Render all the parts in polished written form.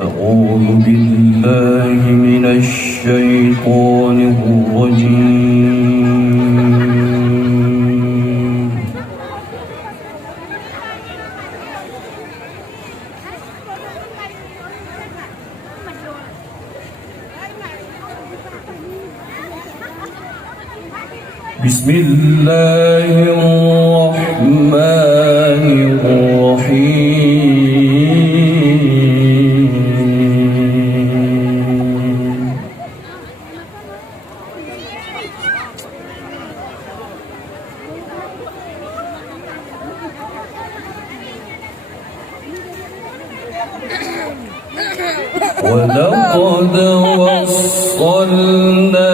أعوذ بالله من الشيطان الرجيم بسم الله الرحمن الرحيم ولقد وصلنا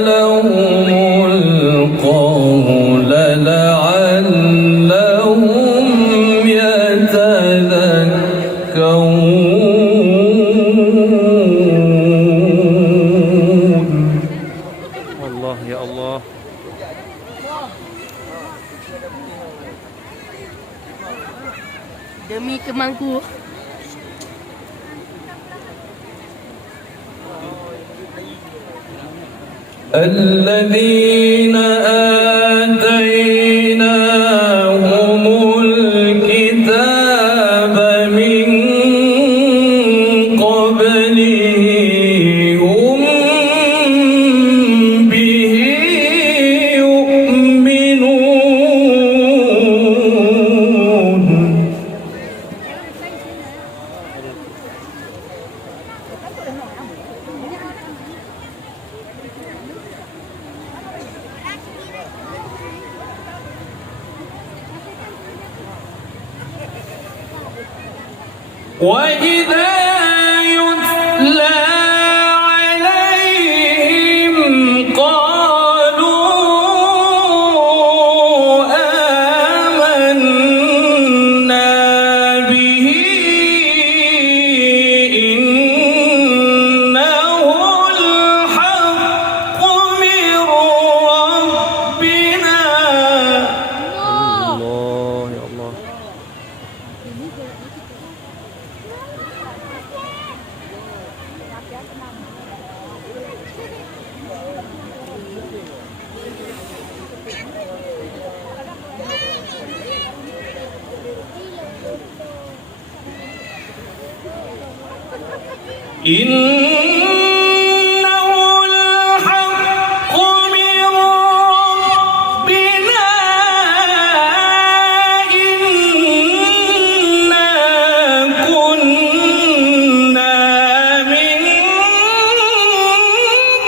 لهم القول لعلهم يتذكرون Allah ya Allah. Demi kemangku. الذين آتيناهم الكتاب من قبله هم به يؤمنون وإذا يتلى عليهم قالوا آمنا به إنه الحق من ربنا Allah ya Allah. إنه الحق من ربنا إنا كنا من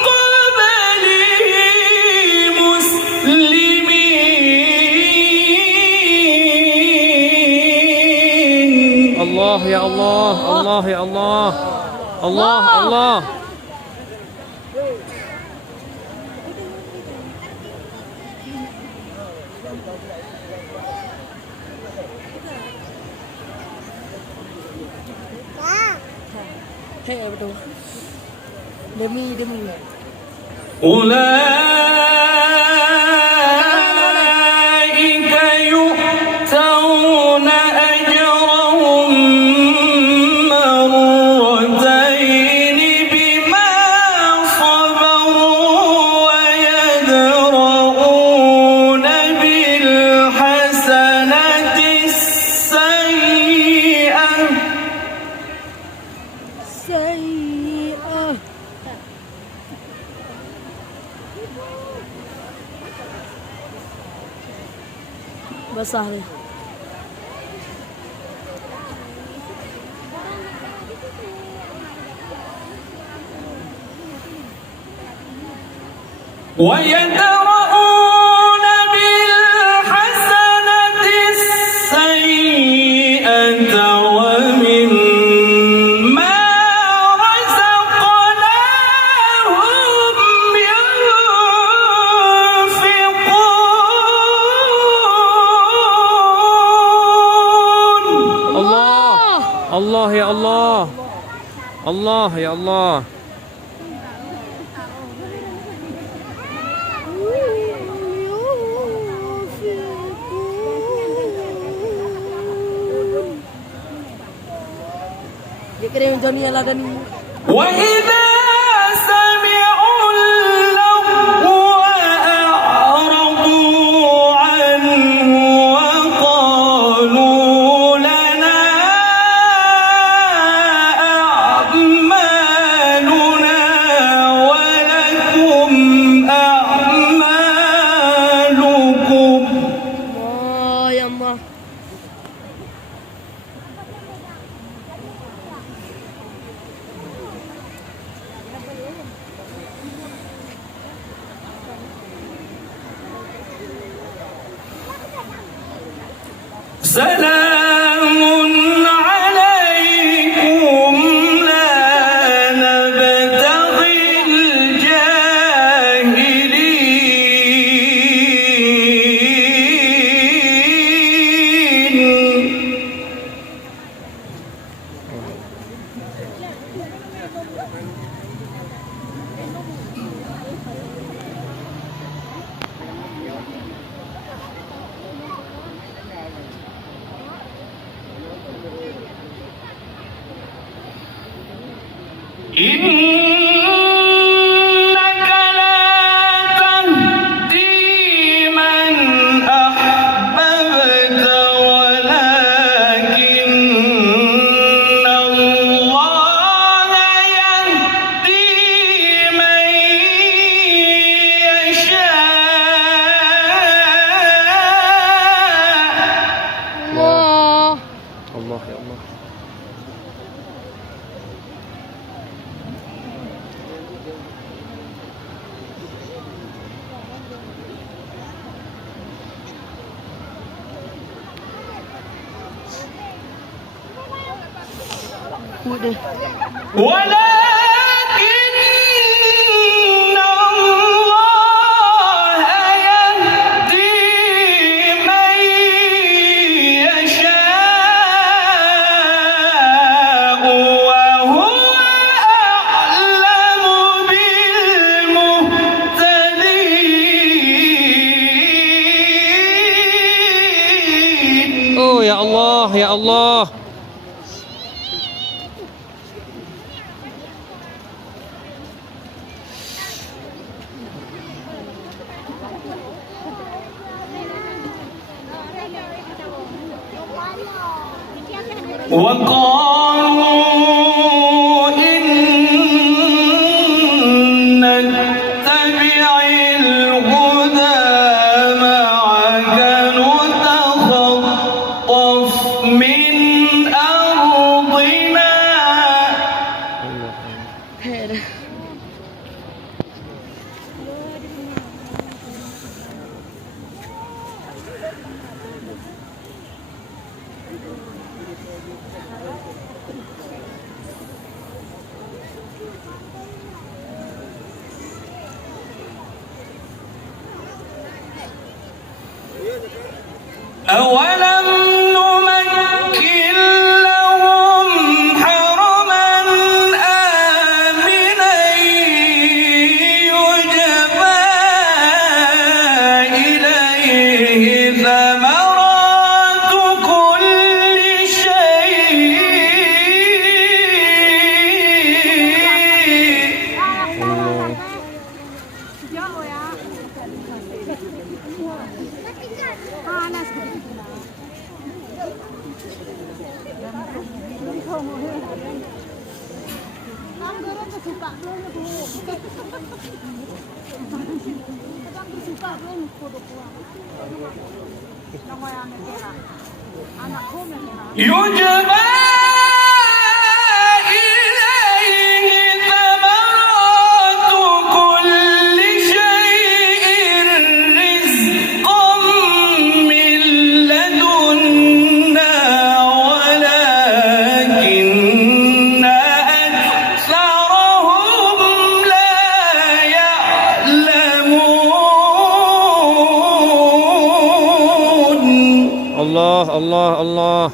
قبله مسلمين Allah ya Allah. Allah ya Allah. Allah Allah. Hei betul. Demi. أولئك يؤتون أجرهم مرتين بما صبروا ويدرؤون بالحسنة السيئة Saya. Basah ni. ويدرؤون بالحسنة السيئة ومما رزقناهم ينفقون Allah ya Allah. Allah ya Allah. Dia kira yang Johnny ala dan وإذا سمعوا اللغو أعرضوا عنه وقالوا لنا أعمالنا ولكم أعمالكم. Oh ya Allah. سلام عليكم لا نبتغي الجاهلين. إنك لا تهدي من أحببت ولكن الله يهدي من يشاء. Allah. الله يا الله. Udah. ولكن الله يهدي من يشاء وهو أعلم بالمهتدين. Oh ya Allah, ya Allah. وقالوا إن نتبع الهدى معك نتخطف من أرضنا. Head. أولم نمكن لهم حرما آمنا يجبى إليه ثمرات كل شيء. يجبى إليه ثمرات كل شيء رزقا من لدنا ولكن أكثرهم لا يعلمون. الله الله الله.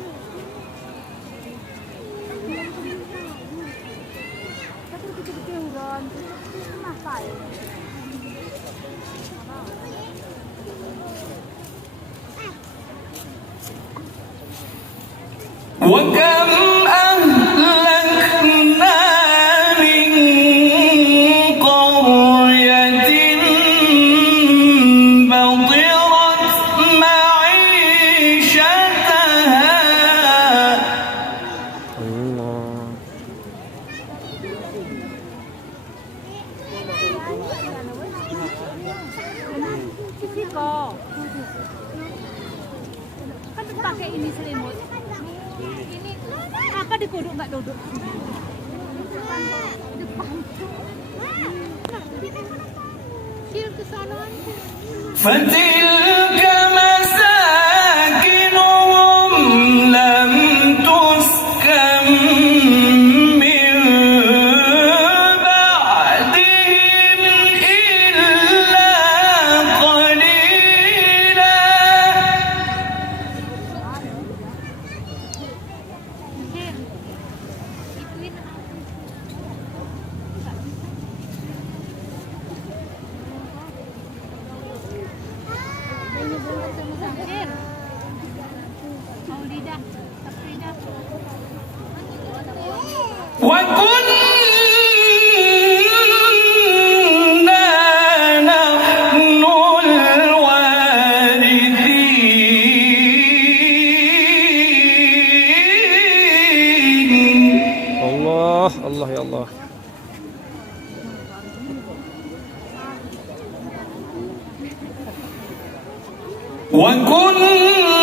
وكم أهلكنا Allah. Fisiko. Kan pakai ini selimut. Ini apa dikuduk nggak duduk? Depan. Kil ke sana. فتلك مساكنهم لم تسكن من بعدهم إلا قليلا Kil. Ituin. Kil. Mau lidah. Lidah. وكنا نحن الوارثين Allah, Allah ya Allah. وكنا